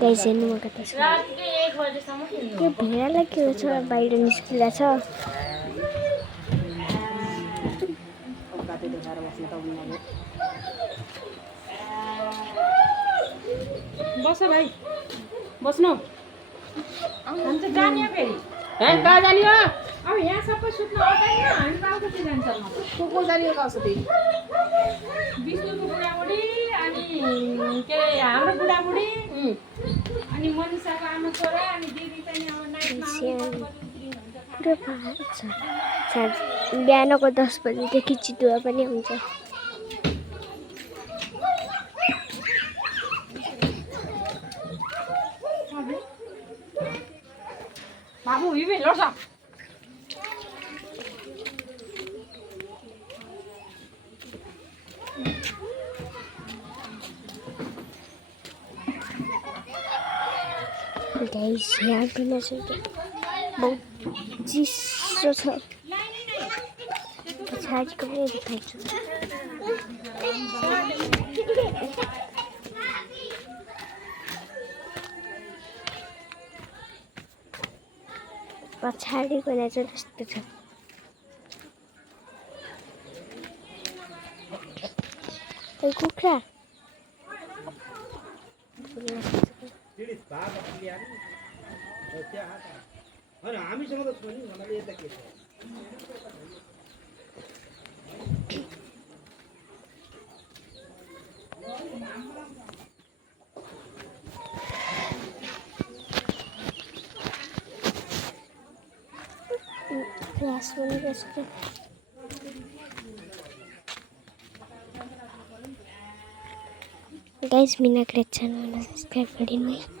Guys हेर्नु म कता छु त्यो भेडालाई के छ बाहिर निस्किला छ बस भाइ बस्नु हुन्छ जाने फेरि हे कहाँ जाने हो अब यहाँ सबै सुत्न अटाइन हामी बाबु कति जान्छौँ को जाने हो कसरी विष्णुको बुढाबुढी अनि के हाम्रो बुढाबुढी अनि मनिषाको आमा छोरा अनि दिदी चाहिँ अब नाइटमा बिहानको 10 बजेदेखि चितुवा पनि हुन्छ बाबु हिबे लड्छ गाइस यहाँ पनि बहुत चिसो छ पछाडिको पनि देखाइछु पछाडिको चाहिँ त्यस्तो छ ए कुखुरा हामीसँग त छैन भन्नाले यता के छ क्लास पनि बस्छु गाइस मीना क्रेच च्यानललाई सब्स्क्राइब गरिदिनु है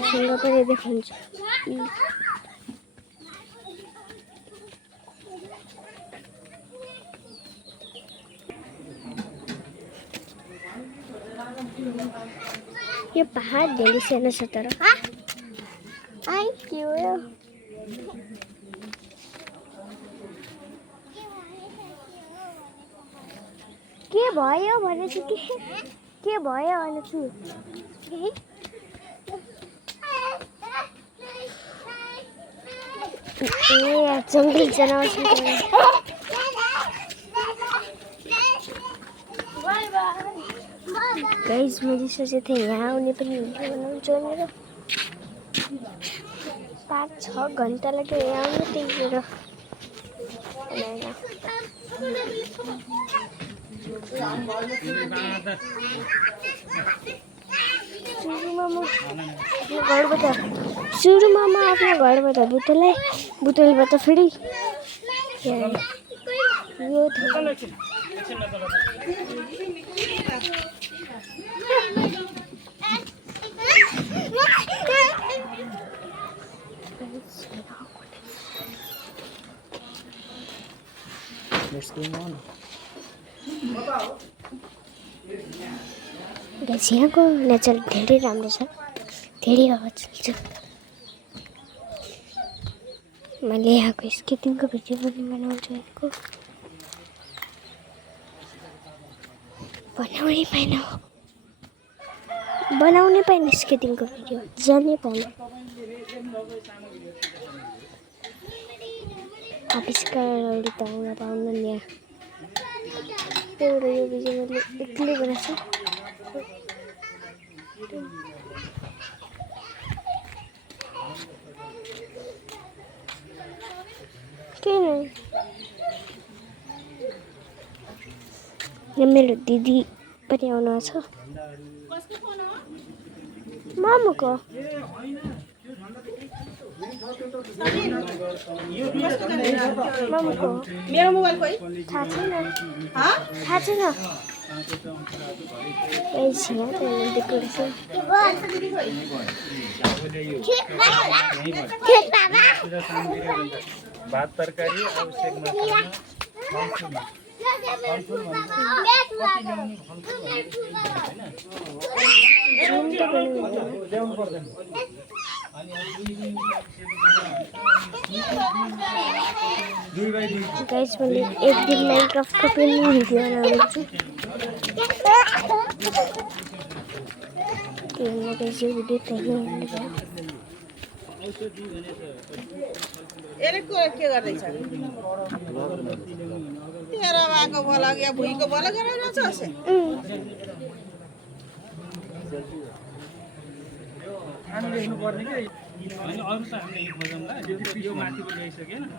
सँग पनि देखाउँछु यो पहाड धेरै सानो छ तर के भयो भनेछु के भयो भनेछु ए जङ्गली जनावर छ गाइस मैले सोचेको थिएँ यहाँ आउने पनि भिडियो बनाउँछु भनेर 5-6 घन्टा लाग्यो यहाँ आउनु त्यही भएर सुरुमा म आफ्नो घरबाट बुतलबाट फेरि यो यहाँको नेचर धेरै राम्रो छ धेरै हावा चल्छ मैले यहाँको स्केटिङको भिडियो पनि बनाउँछु यहाँको बनाउनै पाएन स्केटिङको भिडियो जानै पाएन आविष्कार त आउन पाउनु नि एउटा यो भिडियो मैले एक्लै बनाएको किन मेरो दिदी पनि आउनु छ मामुको मेरो मोबाइल खोइ थाहा छैन भात तरकारी आवश्यक मात्रामा जुम त पनि हुँदैन। ल्याउनु पर्दैन दुई बाई दुई गाइस मैले एक दिन माइनक्राफ्टको पनि भिडियो बनाउँछु। के भन्नु गाइस यो भिडियो त्यही नै यसले के गर्दैछ तेरो बाको बोला या भुइँको बोला गरेर छ हामी लेख्नु पर्ने कि होइन अरू त हामीले हिट बजाउँला यो माथिको ल्याइसकेन